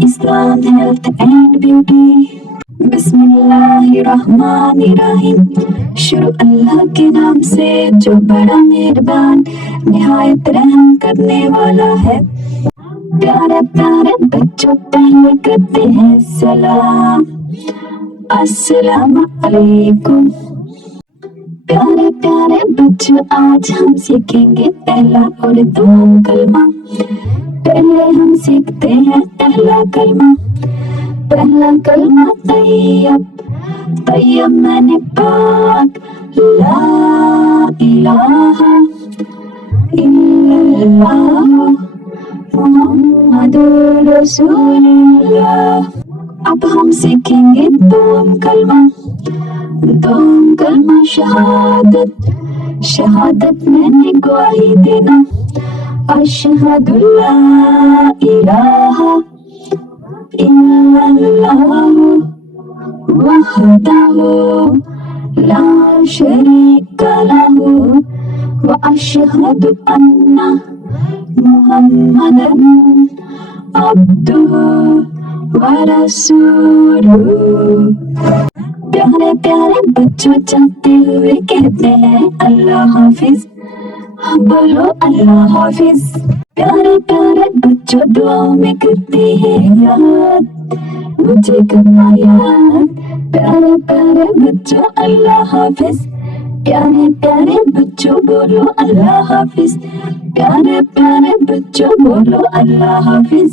Islam, health and beauty. बिस्मिल्लाहिर्रहमानिर्रहीम। शुरू अल्लाह के नाम से जो बड़ा मेहरबान निहायत रहम करने वाला है। प्यारे प्यारे बच्चों पहले करते हैं सलाम, अस्सलाम अलैकुम। प्यारे प्यारे बच्चों आज हम सीखेंगे पहला और दो कलमा। पहले हम सीखते हैं पहला कलमा। पहला कलमा तैयब, तैयब माने पाक। ला इलाहा इल्लल्लाह मुहम्मदुर रसूलुल्लाह। अब हम सीखेंगे दोम कलमा। दोम कलमा शहादत, शहादत मैंने गवाही देना। अशहदु ला इलाहा इल्लल्लाहु वहदहु ला शरीका लहु व अशहदु अन्ना मुहम्मदन अब्दुहु व रसूलुहु। प्यारे प्यारे बच्चों चलते हुए कहते हैं अल्लाह हाफिज। बोलो अल्लाह हाफिज। प्यारे प्यारे बच्चों दुआओं में करते हैं याद, मुझे करना याद। प्यारे प्यारे बच्चों अल्लाह हाफिज। प्यारे प्यारे बच्चों बोलो अल्लाह हाफिज। प्यारे प्यारे बच्चों बोलो अल्लाह हाफिज।